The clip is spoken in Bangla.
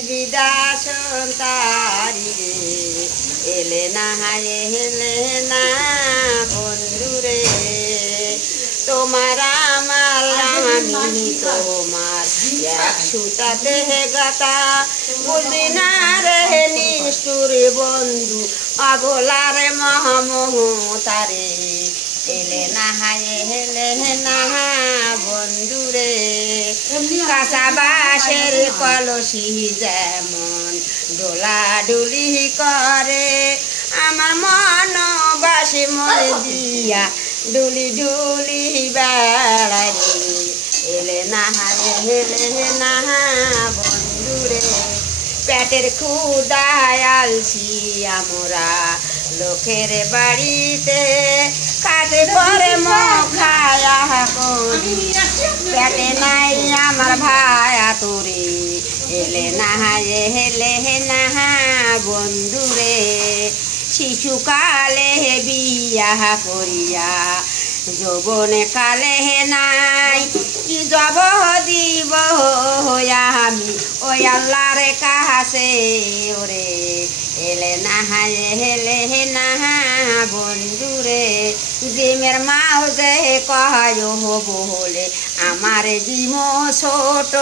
বিদাসন তারি রে এলে না এলে না বন্ধুরে তোমার আমার আমি তোমার এক সুতাতে গাতা বুঝি না রে নিষ্ঠুর বন্ধু অবলার মহামতারে এলে না বন্ধুরে কাঁচা বাঁশের কলসি যেমন ডোলাডুলি করে আমার মন বাসে মরে দিয়া ডুলি ডুলি বেড়ায় রে এলে না বন্ধুরে পেটের ক্ষুদায় আলছি আমরা লোকের বাড়িতে কাজে করে খায়া করি পেটে নাই আমার ভায়া তোরে এলে না বন্ধুরে শিশুকালে বিয়া করিয়া যৌবনে কালে নাই কি যাব দিব আমি ওই আল্লাহর কাছে ওরে এলে না বন্ধুরে জিমের মাও যে কয় বলে আমার জীব ছোট।